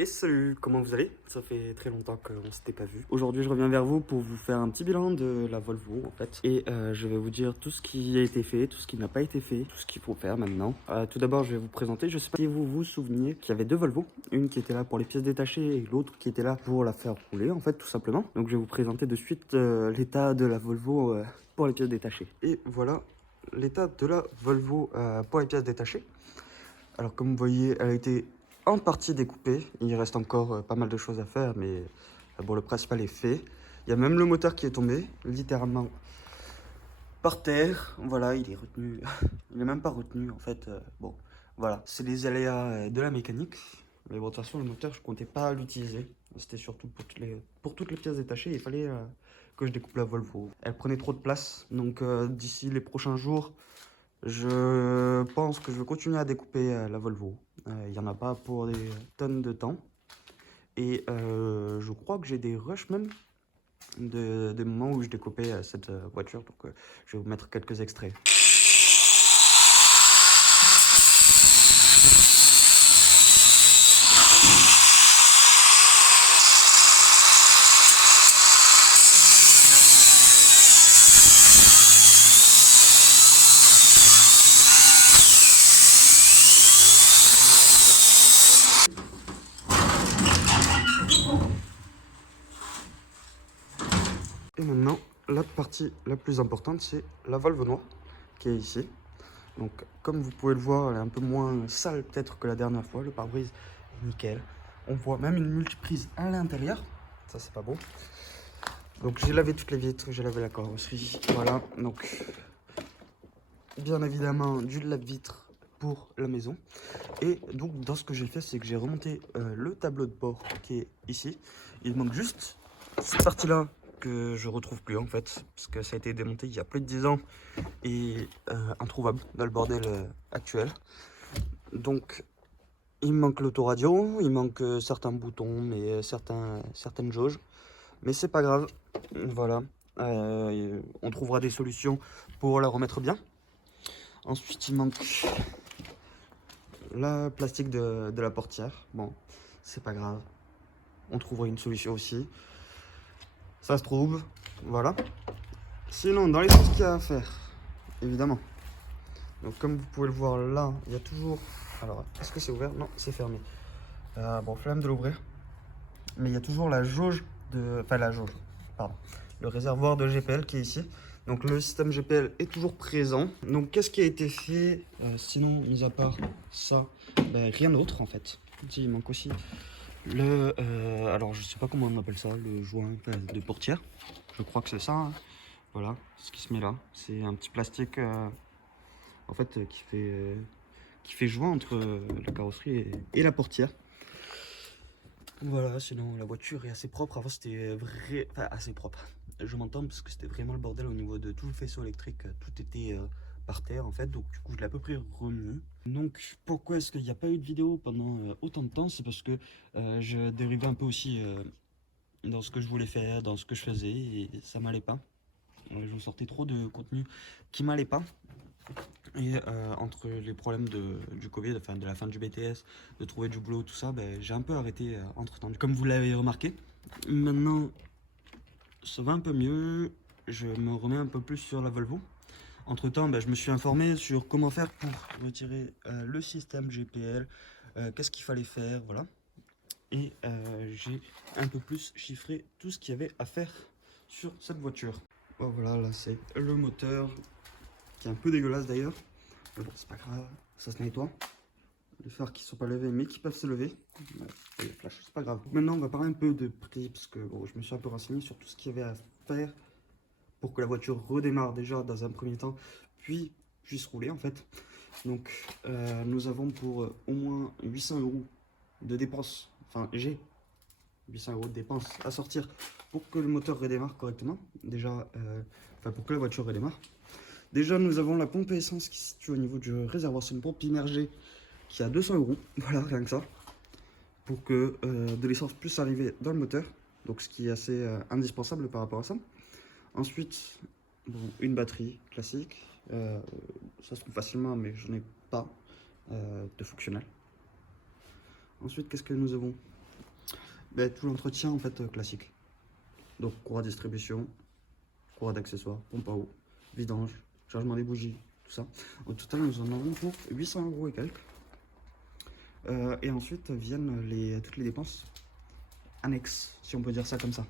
Et salut, comment vous allez? Ça fait très longtemps qu'on s'était pas vu. Aujourd'hui, je reviens vers vous pour vous faire un petit bilan de la Volvo en fait. Et je vais vous dire tout ce qui a été fait, tout ce qui n'a pas été fait, tout ce qu'il faut faire maintenant. Tout d'abord, je vais vous présenter. Je sais pas si vous vous souveniez qu'il y avait deux Volvo. Une qui était là pour les pièces détachées et l'autre qui était là pour la faire rouler en fait, tout simplement. Donc je vais vous présenter de suite l'état de la Volvo pour les pièces détachées. Et voilà l'état de la Volvo pour les pièces détachées. Alors comme vous voyez, elle a été en partie découpée. Il reste encore pas mal de choses à faire, mais bon, le principal est fait. Il y a même le moteur qui est tombé, littéralement par terre. Voilà, il est retenu. Il n'est même pas retenu en fait. Bon, voilà, c'est les aléas de la mécanique. Mais bon, de toute façon, le moteur, je comptais pas l'utiliser. C'était surtout pour toutes les pièces détachées. Il fallait que je découpe la Volvo. Elle prenait trop de place. Donc d'ici les prochains jours, je pense que je vais continuer à découper la Volvo. Il n'y en a pas pour des tonnes de temps. Et je crois que j'ai des rushs même des moments où je découpais cette voiture. Donc je vais vous mettre quelques extraits. Et maintenant, la partie la plus importante, c'est la valve noire qui est ici. Donc, comme vous pouvez le voir, elle est un peu moins sale peut-être que la dernière fois. Le pare-brise est nickel. On voit même une multiprise à l'intérieur. Ça, c'est pas beau. Donc, j'ai lavé toutes les vitres, j'ai lavé la carrosserie. Voilà, donc, bien évidemment, du lave-vitre pour la maison. Et donc, dans ce que j'ai fait, c'est que j'ai remonté le tableau de bord qui est ici. Il manque juste cette partie-là que je retrouve plus en fait, parce que ça a été démonté il y a plus de 10 ans et introuvable dans le bordel actuel. Donc il me manque l'autoradio, il manque certains boutons, mais certaines jauges, mais c'est pas grave, voilà. On trouvera des solutions pour la remettre bien. Ensuite il manque la plastique de la portière, bon c'est pas grave, on trouvera une solution aussi, ça se trouve, voilà. Sinon, dans les choses qu'il y a à faire, évidemment. Donc, comme vous pouvez le voir là, il y a toujours. Alors, est-ce que c'est ouvert? Non, c'est fermé. Bon, flemme de l'ouvrir. Mais il y a toujours la jauge de. Enfin, la jauge, pardon. Le réservoir de GPL qui est ici. Donc, le système GPL est toujours présent. Donc, qu'est-ce qui a été fait sinon, mis à part ça, ben, rien d'autre en fait. Il manque aussi le. Alors, je sais pas comment on appelle ça, le joint de portière. Je crois que c'est ça. Hein. Voilà, ce qui se met là, c'est un petit plastique en fait qui fait joint entre la carrosserie et la portière. Voilà, sinon la voiture est assez propre. Avant c'était enfin, assez propre. Je m'entends parce que c'était vraiment le bordel au niveau de tout le faisceau électrique. Tout était par terre en fait, donc du coup je l'ai à peu près remis. Donc pourquoi est-ce qu'il n'y a pas eu de vidéo pendant autant de temps? C'est parce que je dérivais un peu aussi dans ce que je voulais faire, dans ce que je faisais et ça m'allait pas. Je me sortais trop de contenu qui m'allait pas. Et entre les problèmes du Covid, enfin de la fin du BTS, de trouver du boulot, tout ça, ben, j'ai un peu arrêté entre temps. Comme vous l'avez remarqué, maintenant ça va un peu mieux. Je me remets un peu plus sur la Volvo. Entre temps, ben, je me suis informé sur comment faire pour retirer le système GPL, qu'est-ce qu'il fallait faire, voilà. Et j'ai un peu plus chiffré tout ce qu'il y avait à faire sur cette voiture. Oh, voilà, là c'est le moteur qui est un peu dégueulasse d'ailleurs. Mais bon, c'est pas grave, ça se nettoie. Les phares qui sont pas levés mais qui peuvent se lever. Flash, c'est pas grave. Maintenant, on va parler un peu de prix parce que bon, je me suis un peu renseigné sur tout ce qu'il y avait à faire pour que la voiture redémarre déjà dans un premier temps, puis puisse rouler en fait. Donc, nous avons pour au moins 800 € de dépenses. Enfin, j'ai 800 € de dépenses à sortir pour que le moteur redémarre correctement. Déjà, enfin pour que la voiture redémarre. Déjà, nous avons la pompe à essence qui se situe au niveau du réservoir. C'est une pompe immergée qui a 200 €. Voilà, rien que ça. Pour que de l'essence puisse arriver dans le moteur. Donc, ce qui est assez indispensable par rapport à ça. Ensuite, bon, une batterie classique. Ça se trouve facilement, mais je n'ai pas de fonctionnel. Ensuite, qu'est-ce que nous avons? Ben, tout l'entretien en fait classique. Donc courroie distribution, courroie d'accessoires, pompe à eau, vidange, chargement des bougies, tout ça. Au total, nous en avons pour 800 € et quelques. Et ensuite viennent toutes les dépenses annexes, si on peut dire ça comme ça.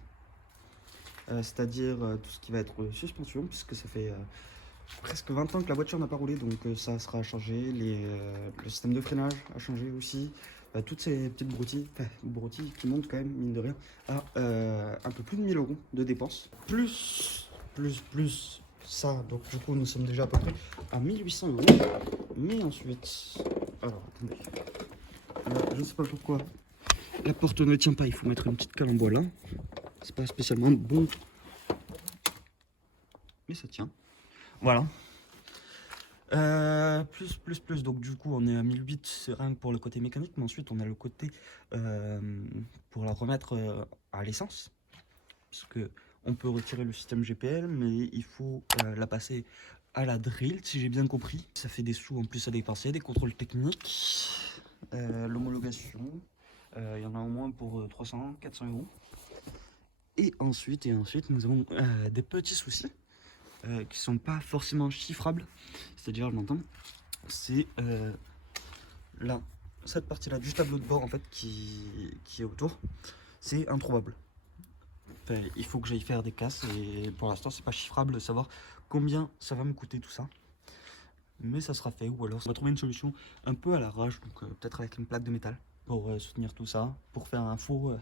C'est-à-dire tout ce qui va être suspension, puisque ça fait presque 20 ans que la voiture n'a pas roulé, donc ça sera changé. Le système de freinage a changé aussi. Toutes ces petites broutilles qui montent quand même, mine de rien, à un peu plus de 1000 € de dépenses. Plus ça, donc du coup nous sommes déjà à peu près à 1800 €. Mais ensuite, alors attendez, je ne sais pas pourquoi la porte ne tient pas, il faut mettre une petite colle en bois là. C'est pas spécialement bon, mais ça tient. Voilà. Plus, donc du coup on est à 1008, c'est rien que pour le côté mécanique, mais ensuite on a le côté pour la remettre à l'essence, parce que on peut retirer le système GPL, mais il faut la passer à la drill, si j'ai bien compris. Ça fait des sous en plus à dépenser, des contrôles techniques, l'homologation, il y en a au moins pour 300, 400 €. Et ensuite nous avons des petits soucis. Qui sont pas forcément chiffrables, c'est-à-dire je m'entends, c'est là, cette partie là du tableau de bord en fait qui est autour, c'est introuvable. Enfin, il faut que j'aille faire des casses et pour l'instant c'est pas chiffrable de savoir combien ça va me coûter tout ça, mais ça sera fait, ou alors on va trouver une solution un peu à l'arrache, donc peut-être avec une plaque de métal pour soutenir tout ça, pour faire un faux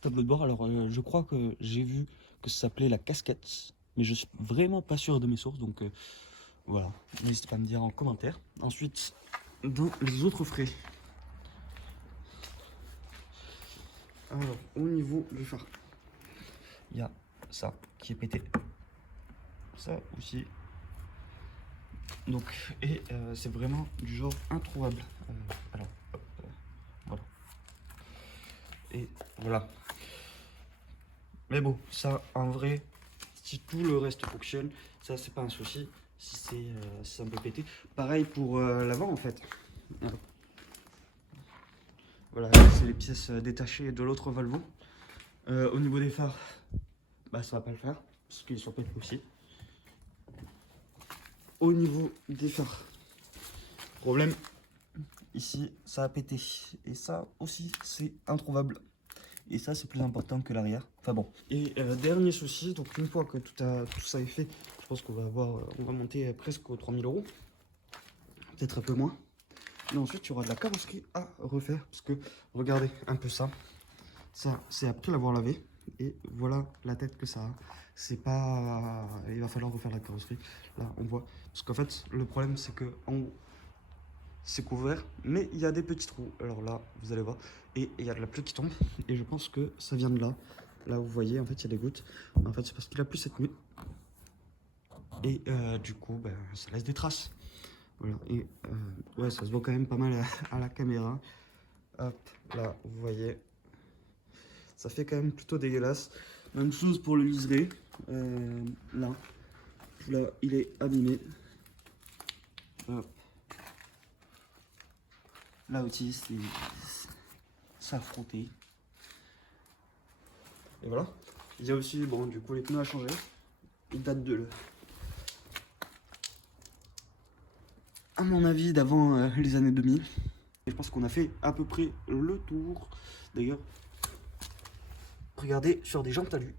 tableau de bord. Alors je crois que j'ai vu que ça s'appelait la casquette, mais je suis vraiment pas sûr de mes sources, donc voilà, n'hésitez pas à me dire en commentaire. Ensuite, dans les autres frais, alors au niveau du phare, il y a ça qui est pété, ça aussi, donc et c'est vraiment du genre introuvable. Alors hop, voilà, et voilà. Mais bon, ça en vrai, si tout le reste fonctionne, ça c'est pas un souci. Si c'est un peu pété, pareil pour l'avant en fait. Alors, voilà, c'est les pièces détachées de l'autre Volvo. Au niveau des phares, bah ça va pas le faire parce qu'ils sont pétés aussi. Au niveau des phares, problème, ici ça a pété et ça aussi c'est introuvable. Et ça c'est plus important que l'arrière. Enfin bon. Et dernier souci, donc une fois que tout ça est fait, je pense qu'on va monter presque aux 3000 €. Peut-être un peu moins. Et ensuite il y aura de la carrosserie à refaire. Parce que regardez un peu ça. Ça c'est après l'avoir lavé. Et voilà la tête que ça a. C'est pas. Il va falloir refaire la carrosserie. Là on voit. Parce qu'en fait le problème c'est que en haut c'est couvert, mais il y a des petits trous. Alors là, vous allez voir, et il y a de la pluie qui tombe, et je pense que ça vient de là. Là, vous voyez, en fait, il y a des gouttes. En fait, c'est parce qu'il a plu cette nuit. Et du coup, ben, ça laisse des traces. Voilà, et ouais, ça se voit quand même pas mal à la caméra. Hop, là, vous voyez. Ça fait quand même plutôt dégueulasse. Même chose pour le liseré. Là, il est abîmé. Hop. Là aussi, ça a frotté. Et voilà. Il y a aussi, bon, du coup, les pneus à changer. Ils datent à mon avis, d'avant les années 2000. Et je pense qu'on a fait à peu près le tour. D'ailleurs, regardez sur des jantes alu.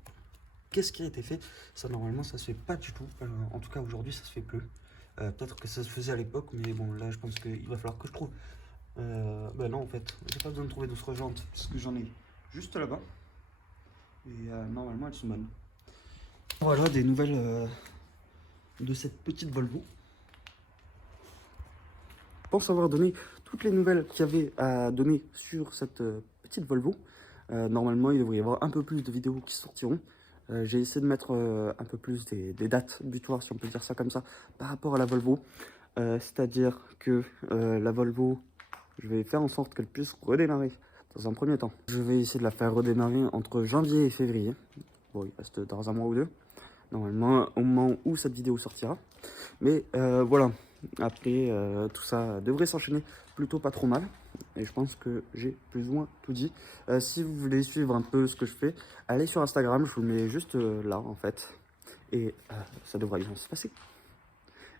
Qu'est-ce qui a été fait? Ça, normalement, ça se fait pas du tout. En tout cas, aujourd'hui, ça se fait plus. Peut-être que ça se faisait à l'époque, mais bon, là, je pense qu'il va falloir que je trouve. Ben non, en fait, j'ai pas besoin de trouver d'autres jantes, parce que j'en ai juste là-bas. Et normalement, elles sont bonnes. Voilà des nouvelles de cette petite Volvo. Je pense avoir donné toutes les nouvelles qu'il y avait à donner sur cette petite Volvo. Normalement, il devrait y avoir un peu plus de vidéos qui sortiront. J'ai essayé de mettre un peu plus des dates butoirs, si on peut dire ça comme ça, par rapport à la Volvo. C'est-à-dire que la Volvo, je vais faire en sorte qu'elle puisse redémarrer dans un premier temps. Je vais essayer de la faire redémarrer entre janvier et février. Bon, il reste dans un mois ou deux, normalement, au moment où cette vidéo sortira. Mais voilà, après, tout ça devrait s'enchaîner plutôt pas trop mal. et je pense que j'ai plus ou moins tout dit. Si vous voulez suivre un peu ce que je fais, allez sur Instagram, je vous le mets juste là en fait. Et ça devrait bien se passer.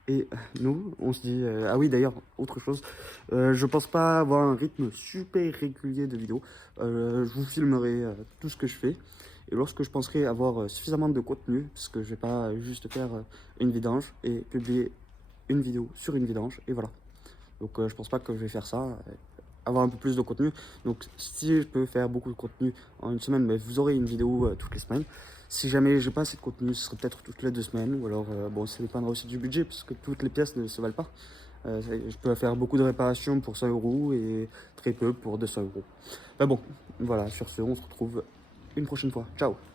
Et nous, on se dit... ah oui, d'ailleurs, autre chose. Je pense pas avoir un rythme super régulier de vidéos. Je vous filmerai tout ce que je fais. Et lorsque je penserai avoir suffisamment de contenu, parce que je vais pas juste faire une vidange et publier une vidéo sur une vidange, et voilà. Donc je pense pas que je vais faire ça, avoir un peu plus de contenu. Donc si je peux faire beaucoup de contenu en une semaine, mais vous aurez une vidéo toutes les semaines. Si jamais j'ai pas assez de contenu, ce serait peut-être toutes les 2 semaines, ou alors bon, ça dépendra aussi du budget, parce que toutes les pièces ne se valent pas. Je peux faire beaucoup de réparations pour 100 € et très peu pour 200 €. Mais bon, voilà, sur ce, on se retrouve une prochaine fois. Ciao!